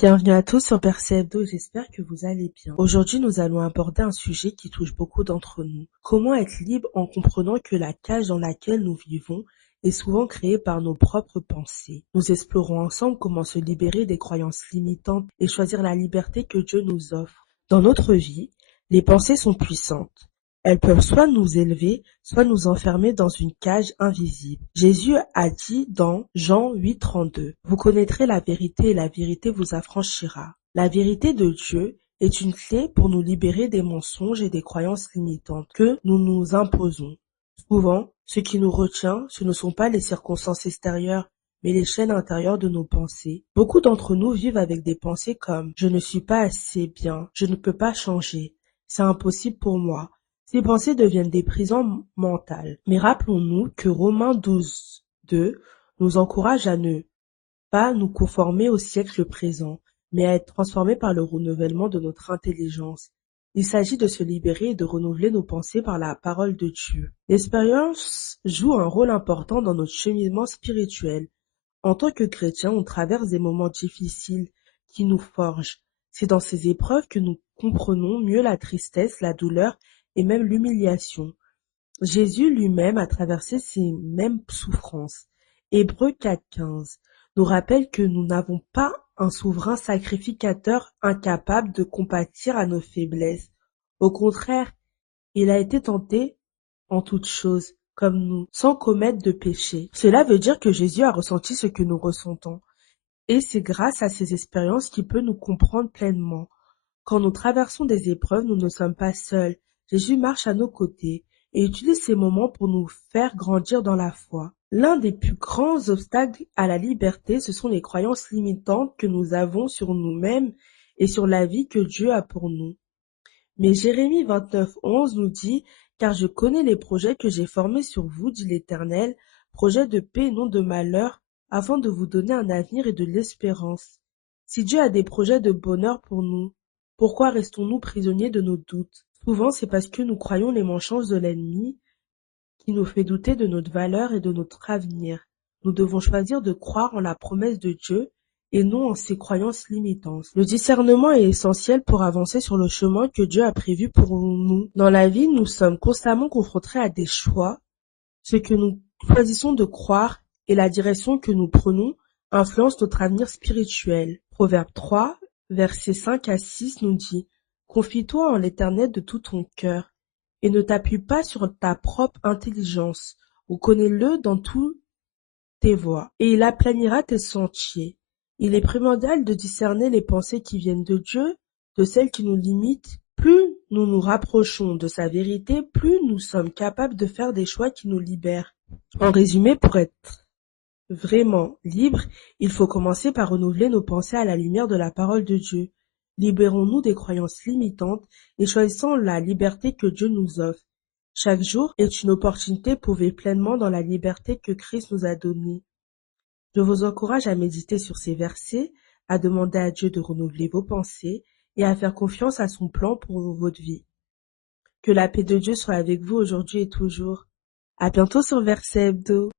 Bienvenue à tous sur Percé Hebdo, j'espère que vous allez bien. Aujourd'hui, nous allons aborder un sujet qui touche beaucoup d'entre nous. Comment être libre en comprenant que la cage dans laquelle nous vivons est souvent créée par nos propres pensées. Nous explorons ensemble comment se libérer des croyances limitantes et choisir la liberté que Dieu nous offre. Dans notre vie, les pensées sont puissantes. Elles peuvent soit nous élever, soit nous enfermer dans une cage invisible. Jésus a dit dans Jean 8,32 « Vous connaîtrez la vérité et la vérité vous affranchira ». La vérité de Dieu est une clé pour nous libérer des mensonges et des croyances limitantes que nous nous imposons. Souvent, ce qui nous retient, ce ne sont pas les circonstances extérieures, mais les chaînes intérieures de nos pensées. Beaucoup d'entre nous vivent avec des pensées comme « je ne suis pas assez bien, je ne peux pas changer, c'est impossible pour moi ». Ces pensées deviennent des prisons mentales. Mais rappelons-nous que Romains 12,2 nous encourage à ne pas nous conformer au siècle présent, mais à être transformés par le renouvellement de notre intelligence. Il s'agit de se libérer et de renouveler nos pensées par la parole de Dieu. L'expérience joue un rôle important dans notre cheminement spirituel. En tant que chrétiens, on traverse des moments difficiles qui nous forgent. C'est dans ces épreuves que nous comprenons mieux la tristesse, la douleur et même l'humiliation. Jésus lui-même a traversé ces mêmes souffrances. Hébreux 4,15 nous rappelle que nous n'avons pas un souverain sacrificateur incapable de compatir à nos faiblesses. Au contraire, il a été tenté en toutes choses, comme nous, sans commettre de péché. Cela veut dire que Jésus a ressenti ce que nous ressentons. Et c'est grâce à ces expériences qu'il peut nous comprendre pleinement. Quand nous traversons des épreuves, nous ne sommes pas seuls. Jésus marche à nos côtés et utilise ces moments pour nous faire grandir dans la foi. L'un des plus grands obstacles à la liberté, ce sont les croyances limitantes que nous avons sur nous-mêmes et sur la vie que Dieu a pour nous. Mais Jérémie 29,11 nous dit « Car je connais les projets que j'ai formés sur vous, dit l'Éternel, projets de paix et non de malheur, afin de vous donner un avenir et de l'espérance. » Si Dieu a des projets de bonheur pour nous, pourquoi restons-nous prisonniers de nos doutes? Souvent, c'est parce que nous croyons les mensonges de l'ennemi qui nous fait douter de notre valeur et de notre avenir. Nous devons choisir de croire en la promesse de Dieu et non en ses croyances limitantes. Le discernement est essentiel pour avancer sur le chemin que Dieu a prévu pour nous. Dans la vie, nous sommes constamment confrontés à des choix. Ce que nous choisissons de croire et la direction que nous prenons influencent notre avenir spirituel. Proverbe 3, versets 5 à 6 nous dit « Confie-toi en l'Éternel de tout ton cœur et ne t'appuie pas sur ta propre intelligence. Reconnais-le dans toutes tes voies et il aplanira tes sentiers. » Il est primordial de discerner les pensées qui viennent de Dieu, de celles qui nous limitent. Plus nous nous rapprochons de sa vérité, plus nous sommes capables de faire des choix qui nous libèrent. En résumé, pour être vraiment libre, il faut commencer par renouveler nos pensées à la lumière de la parole de Dieu. Libérons-nous des croyances limitantes et choisissons la liberté que Dieu nous offre. Chaque jour est une opportunité pour vivre pleinement dans la liberté que Christ nous a donnée. Je vous encourage à méditer sur ces versets, à demander à Dieu de renouveler vos pensées et à faire confiance à son plan pour votre vie. Que la paix de Dieu soit avec vous aujourd'hui et toujours. À bientôt sur Verset Hebdo.